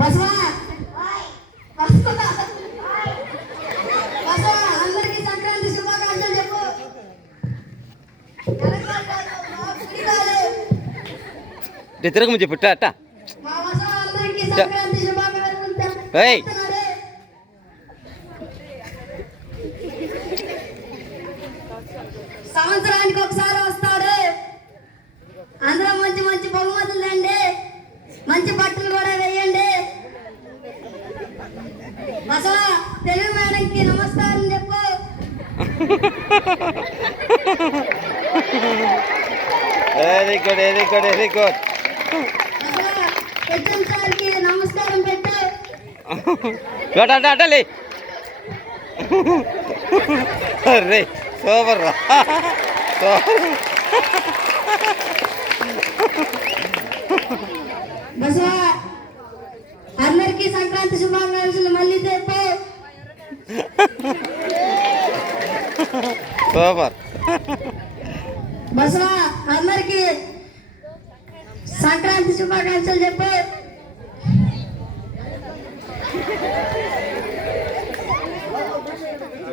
బసవా బసవా బసవా అందరికీ సంక్రాంతి శుభాకాంక్షలు చెప్పు. తిరగము చెప్పు అట్ట మా బసవా అందరికీ సంక్రాంతి శుభాకాంక్షలు చెప్పు. సంవత్సరానికి ఒకసారి వస్తాడు. అందరూ మంచి మంచి బహుమతులు రండి, మంచి బట్టలు కూడా వేయండి. బసవా తెలుగు మేడంకి నమస్కారం చెప్పు. Very good very good very good. Basava HM సార్కి నమస్కారం పెట్టు. అట్టలే రే సూపర్ రా. బసవా అందరికీ సంక్రాంతి శుభాకాంక్షలు మళ్ళీ చెప్పు. సూపర్. బసవా అందరికీ సంక్రాంతి శుభాకాంక్షలు చెప్పు.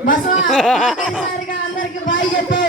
బసవా ఆఖరిసారిగా అందరికి బాయ్ చెప్పు.